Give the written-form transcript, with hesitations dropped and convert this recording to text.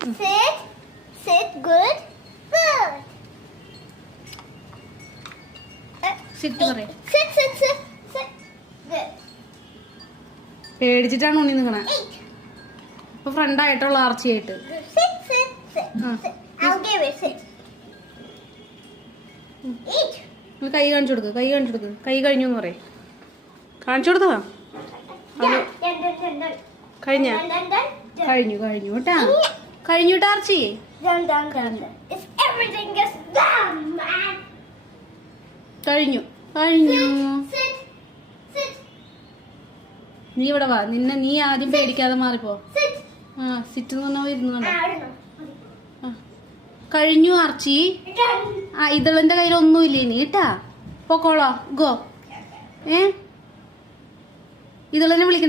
Sit. Sit. Good. Good. Sit പറ. Sit. Sit. Sit. Sit. Good. പേടിച്ചിട്ടാണ് ഉണ്ണി നിക്കണേ. Eat. ഇപ്പൊ ഫ്രണ്ടായിട്ടുള്ള ആർച്ചയായിട്ട്. Sit. Sit. Sit. Sit. I'll give it. Sit. Eat. കൈ കാണിച്ചു കൊടുക്ക്. കൈ കഴിഞ്ഞു എന്ന് പറയും. കാണിച്ചു കൊടുത്താ കഴിഞ്ഞ കഴിഞ്ഞു കേട്ടാ. കഴിഞ്ഞു ആർച്ചി. കഴിഞ്ഞു. നീ ഇവിടെ വാ. നീ ആദ്യം പേടിക്കാതെ മാറിപ്പോ. സിറ്റ് എന്ന് പറഞ്ഞാൽ ഇരുന്നുണ്ടോ. കഴിഞ്ഞു ആർച്ചി. ഇതളന്റെ കയ്യിലൊന്നുമില്ലേ നീ കേട്ടാ. പൊക്കോളോ. ഗോ. ഇതളെന്നെ വിളിക്കണം.